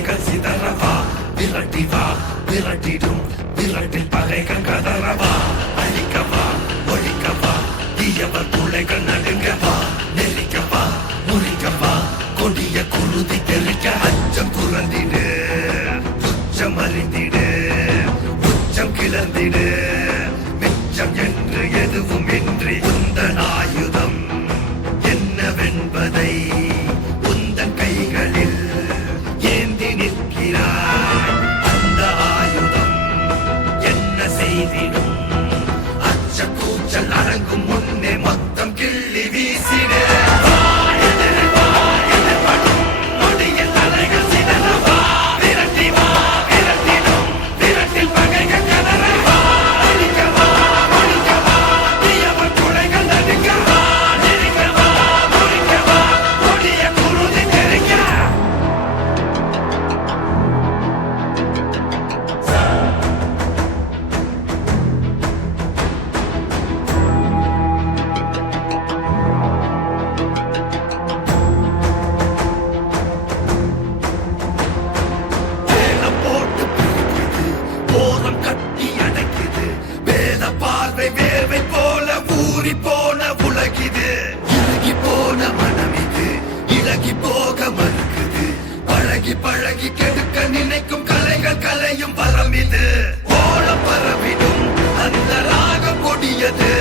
தலைகள் சிதறவா விரட்டி வா விரட்டிடும் விரட்டில் பகைகள் கதறவா அழிக்கவா ஒழிக்கவா தீயவர் துளைகள் நடுங்கவா நெருக்கவா முறிக்கவா கொடிய குருதி தெளிக்க அச்சம் துறந்திடு உச்சம் அறிந்திடு உச்சம் கிளர்ந்திடு மிச்சம் என்று எதுவும் இன்றி உந்தன் ஆயுதம் என்னவென்பதை உந்தன் கைகளில் ஏந்தி நிற்கிறாய் அந்த ஆயுதம் என்ன செய்திடும் அச்ச கூச்சல் அடங்கும் முன்னே மொத்தம் கிள்ளி வீசிடு வேர்வை போல ஊறி போன உலகிது இலகி போன மனம் இது இலகி போக மறுக்குது பழகி பழகி கெடுக்க நினைக்கும் கலைகள் கலையும் வரம் இது ஓலம் பரவிடும் அந்த ராகம் கொடியது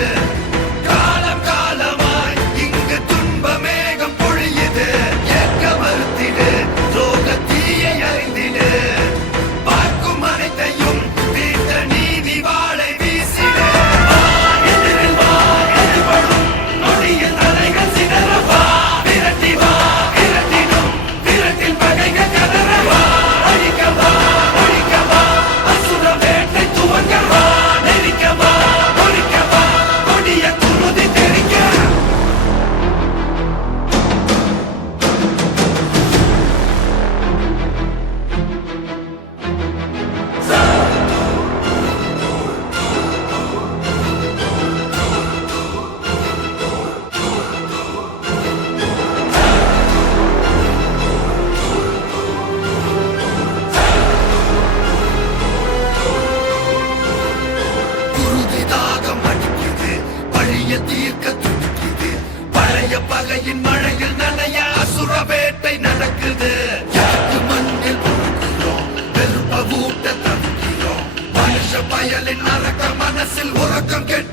காலம் காலமாய் இங்கு துன்ப மேகம் பொழியுது ஏற்க மறுத்திடு சோக தீயை அறிந்திடு பார்க்கும் அனைத்தையும் வீட்ட நீதி வாழை வீசிடு தீர்க்க துடிக்குது பழைய பகையின் மழையில் நனைய அசுர வேட்டை நடக்குது யாருக்கு மண்ணில் பொறுக்கிறோம் வெறுப்ப ஊட்ட தவிக்கிறோம் மனுஷ பயலின் நரக்க மனசில் உறக்கம் கெட்டு